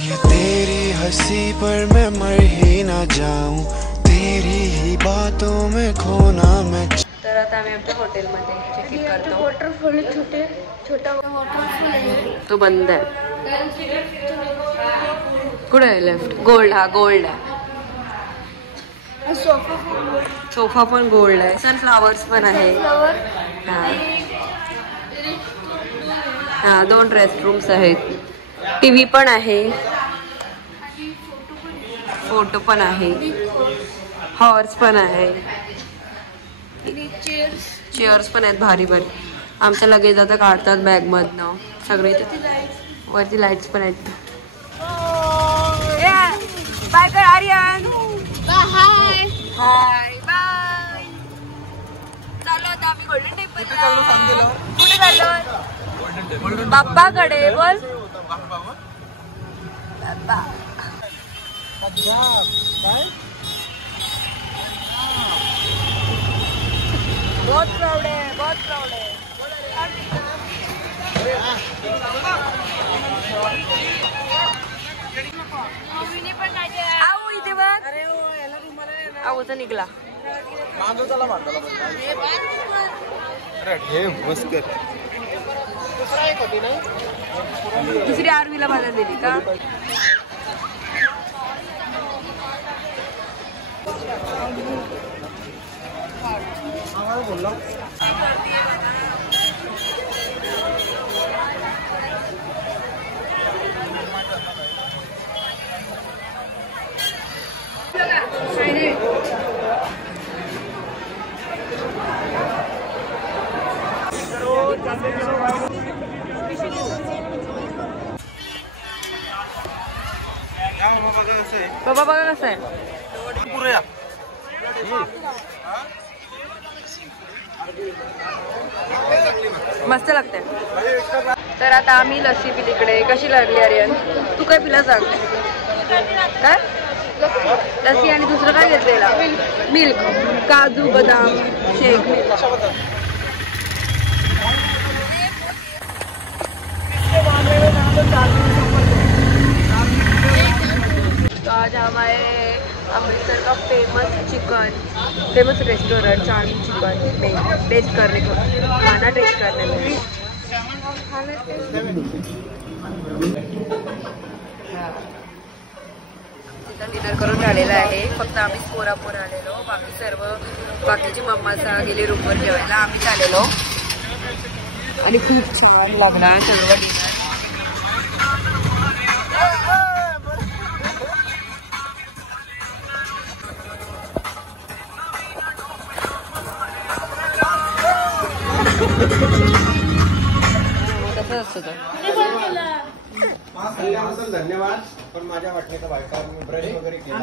ये तेरी हंसी पर मैं मर ही ना जाऊं, तेरी ही बातों में खोना मैं। तर आता आम्ही आमच्या हॉटेलमध्ये चेक इन करतो. वॉटरफॉल छोटा वॉटरफॉल आहे. तो बंद आहे. कुठे आहे लेफ्ट? गोल्ड. हा गोल्ड आहे. सोफा पण गोल्ड आहे. सनफ्लावर्स पण आहे. हा 2 रेस्टरूम्स आहेत. टीव्ही पण आहे. फोटो पण आहे. हॉर्स पण आहे. चेअर्स पण आहेत भारी भारी. आमच्या लगेच आता काढतात बॅग मधनं सगळे. वरती लाईट्स पण आहेत. बाय कर आर्यन. हाय हाय बाय. चाललो आता आम्ही गोल्डन टेम्पल. कुठे चाललो? बाप्पाकडे. बोल बाप्पा. बहुत प्राउड है, बहुत प्राउड है. आऊ इथे बघ. आऊ तर निघला. दुसरी आरवीला बाधा दिली का? बोलला बाबा बघा कसं आहे. मस्त लागते. तर आता आम्ही लस्सी पिली इकडे. कशी लागली आर्यन? तू काय पिला सांग. काय लस्सी आणि दुसरं काय घेतलेला? मिल्क, काजू बदाम शेक. तो आज हमारे अमृतसर का famous restaurant Charlie chicken taste करने को, खाना टेस्ट करने में. तिथं डिनर करून झालेलं आहे. फक्त आम्ही पोरापोर आलेलो. बाकीची मम्माचा गेली रूमवर जेवायला. आम्हीच आलेलो आणि खूप छान लागला सर्व डिनर. कसं असतं धन्यवाद. पण माझ्या वाटण्याचा बायका ब्रश वगैरे केला.